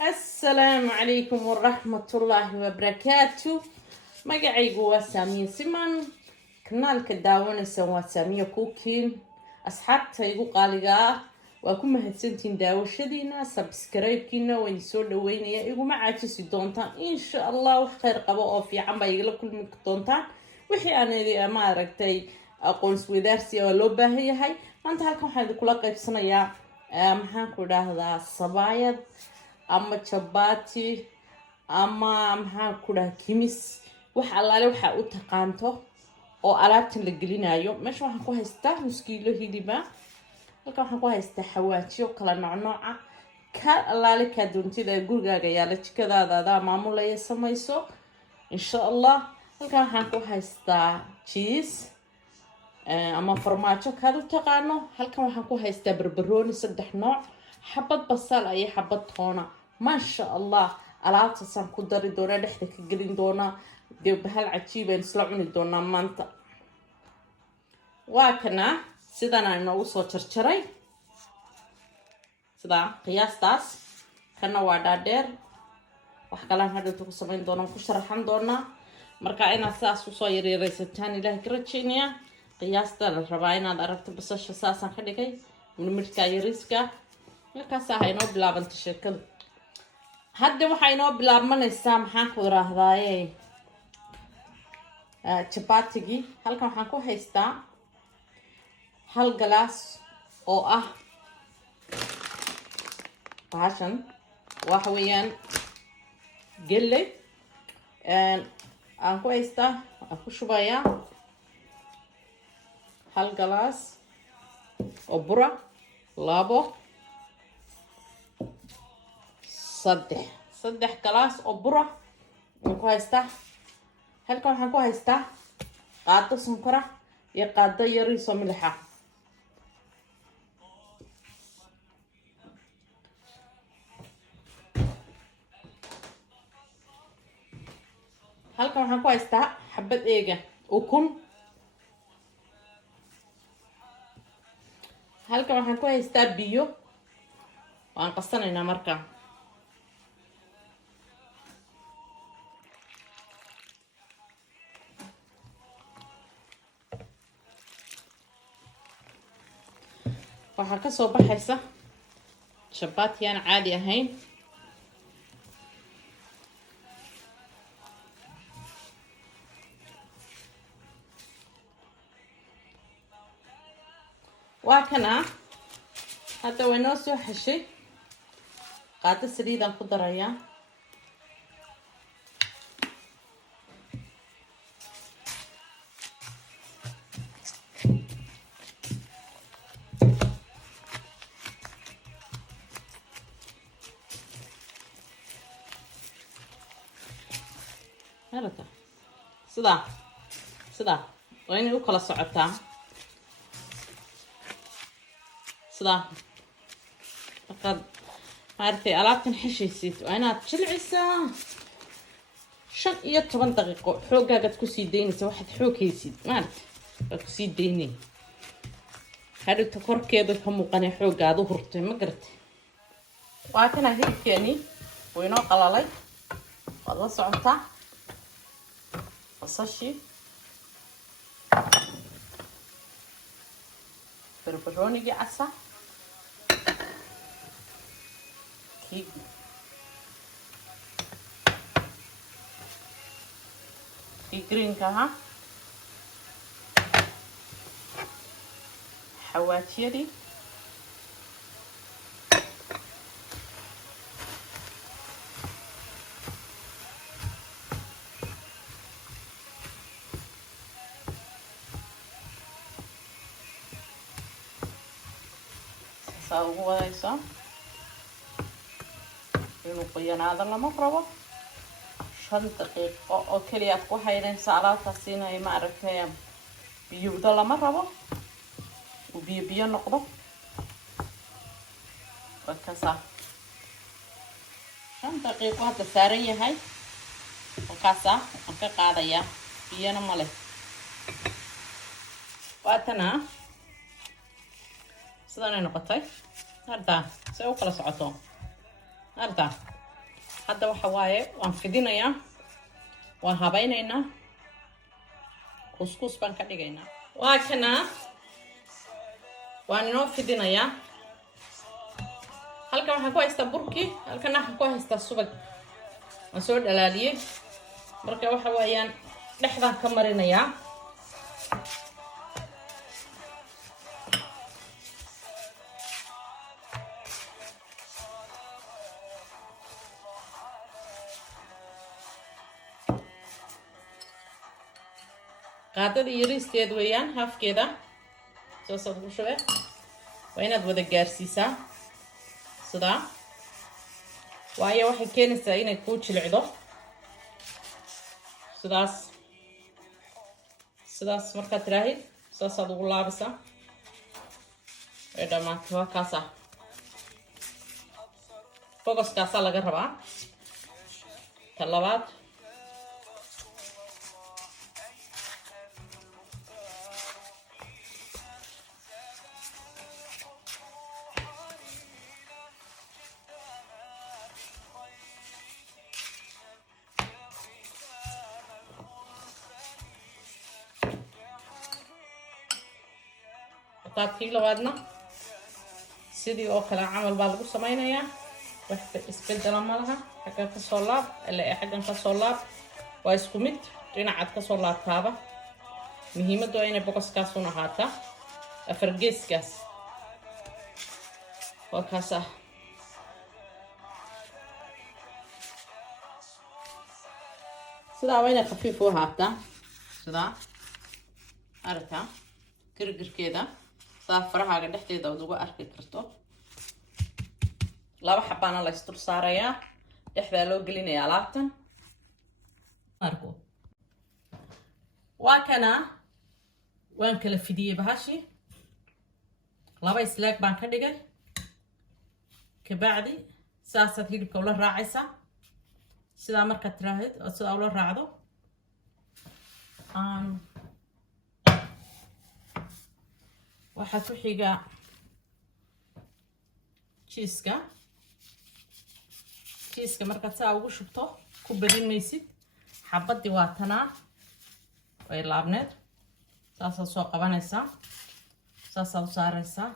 السلام عليكم ورحمة الله وبركاته. مقعيقو واسامية سمان كنالك داوانيسا واسامية كوكين أصحابتا يقو قالقا وأكون مهدسنتين داوشدينا سبسكرايبكينا وينسور دوينيا يقو معاكسي دونتان إن شاء الله وخير قبا في عمبا يقلب كل ملك دونتان وحي أنا دي ما ركتي أقول سويدارسي ولوبا هاي أنت هالكم حيث كلا قيب سنة محاكو هذا الصبايد ama chapati ama maxaan ku dhahay kimis wax allaale waxa u taqaanto oo alaabtan la gelinayo meesha waxaan ku haystaa nus kiilo hiliba halka waxaan ku haystaa xawaajiyo kala nooca ka allaale ka doontida gurigaaga yaala jikadaada maamulaya samayso insha Allah halka waxaan ku haystaa cheese ama farmaajo ka u taqaano halkan waxaan ku haystaa barbarooni 3 nooc حبة بصل أي حبة طونة ما شاء الله على تصن كدر دونا لحظة كجرين دونا دي بهالعجيبة نسلعون دونا مانتا وكنا سيدنا نوصل ترشري سيدا قياس تاس كنا وعدادير وحكالان هذا تقسمين دونا كشرحان دونا مركعين أساس وصايري رئيس الثاني له كرتشينيا قياس تاس ربعين هذا عرفت بس أساسا خليكي من مركعي ريسكا markaas ah inoo bilaabanta sheekadu hadda waxa inoo bilaabmanaysaa maxaan ku raahdaayay chapatigi halkan waxaan ku haystaa hal galaas oo ah baashan waxa weeyaan galley aan ku haystaa ku shubayaa hal galaas oo bura labo صدح كلاس أو برا نكويستا هل كم حنكويستا قاطع سكرة يقاطع يريسو ملحة هل كم حنكويستا حبة إيجا وكم هل كم حنكويستا بيو وانقصنا هنا مركا waxaa ka soo baxaysa chapati aan caadi ahayn waa kana hadda way noo soo xeshay qaado saliidaan ku darayaa sida وين وكل صعبتها sida فقد عارفة ألعاب حشيسيت وأنا تشلعسة 15 دقيقة حوقها قد كسي ديني واحد حوق يسيد ما عرفت كسي ديني هذا تفرق كذا هم قني حوق هذا هرتي ما قرت وأنا هيك يعني وينو قلالي والله صعبتها بصشي بربروني جعسة كي جرين كها حواتيري هو هيسا إنه قيانا هذا لما قربه 5 دقيقة أو كليات وحيدين ساعات تسينا ما عرفت بيودا لما قربه وبيبيا نقضه وكسا 5 دقيقة هذا سارية هاي وكسا وكقاضية بيانا ماله واتنا سدانay noqotay harta say u kala socoto harta hadda waxa waaye waan fidinayaa waan habaynaynaa kuskus baan ka dhigaynaa waa kana waan inoo fidinayaa halkan waxaan ku haystaa burki halkan waxaan ku haystaa subag waan soo dhalaaliyay marka waxa weeyaan dhexdaan ka marinayaa qaadada yaristeed weeyaan halfkeeda soo sadku shube waa inaad wada gaarsiisaa sidaa waayo waxay keenaysaa inay kuu jilicdo sidaas markaad tiraahid saasaad ugu laabisaa way dhammaatay waa kaasa fogoskaasaa laga rabaa ta labaad qaabkii labaadna sidii oo kale camal baa lagu samaynayaa wax isbedela ma laha xaggan ka soo laab ilaa xaggan ka soo laab waa isku mid dhinacaad ka soo laabtaaba muhiimaddu waa inay boqoskaas u ahaataa afar geeskaas waa kaas ah sidaa waa inay khafiif u ahaataa sidaa aragtaa girgirkeeda farahaaga dhexdeeda aad uga arki karto laba xabaana la isdul saarayaa dhexdaa loo gelinayaa alaabtan arko waa kana waan kala fidiyey bahashi laba islaag baan ka dhigay kabacdi saasaad hilibka ula raacaysaa sidaa markaad tiraahid oo sidaa ula raacdo waxaa ku xiga cheeska markaad saa ugu shubto ku badin maysid xabadii waa tanaa way laabneed saasaad soo qabanaysaa saasaad u saaraysaa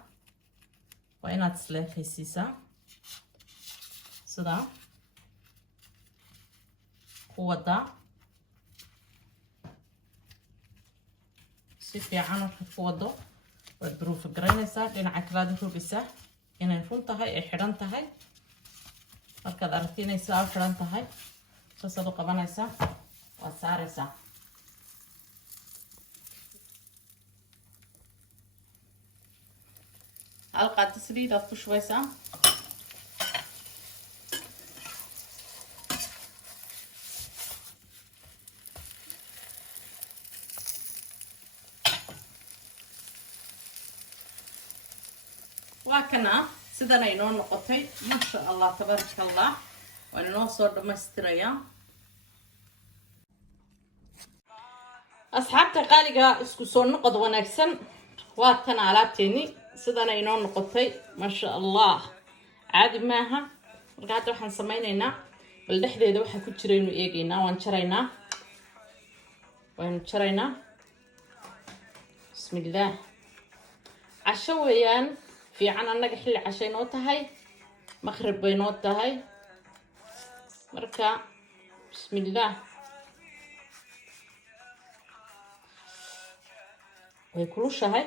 waa inaad isleekaysiisaa sidaa ku wadaa si fiican markaad ku wado waad baruufa garaynaysaa dhinaca kalaad rogaysaa inay run tahay ay xidhan tahay markaad aragti inay sidaa u xidhan tahay saasaad u qabanaysaa waad saaraysaa hal qaado saliidaad ku shubaysaa waa kana sidan ay noo noqotay masha allah tabaaraka allah waan inoo soo dhammaystirayaa asxaabta qaaliga isku soo noqod wanaagsan waa tan alaabteeni sidan ay noo noqotay masha allah caadi maaha marka hadda waxaan samaynaynaa bal dhexdeeda waxa ku jira inuu eegaynaa waan jaraynaa bismillaah casho weeyaan fiican annaga xilli cashay noo tahay maqrib bay noo tahay marka bismillaah way kulushahay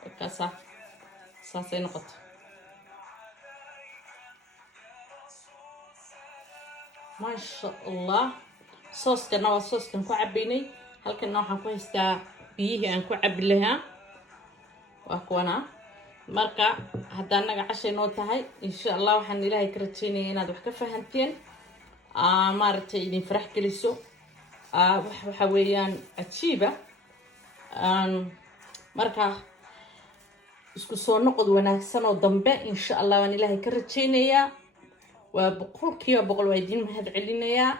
markaasa saasay noqoto maasha allah sooskana waa sooskan ku cabaynay halkana waxaan ku haystaa biyihii aan ku cabi lahaa waa kuwana marka hadda annaga cashay noo tahay insha allah waxaan ilaahay ka rajaynaya inaad wax ka fahanteen maaragtay idin farax geliso waxa weeyaan cajiiba marka isku soo noqod wanaagsan oo dambe insha allah waan ilaahay ka rajaynayaa waa boqolkiiba boqol waa idin mahad celinayaa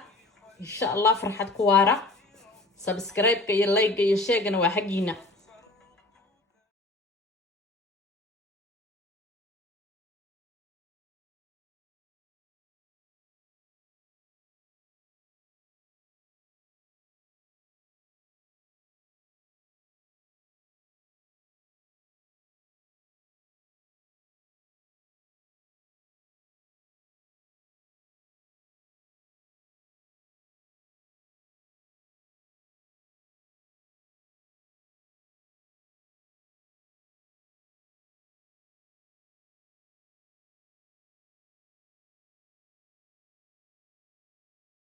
إن شاء الله فرحة كوارا سبسكرايب كي لايك كي شيرنا وحقينا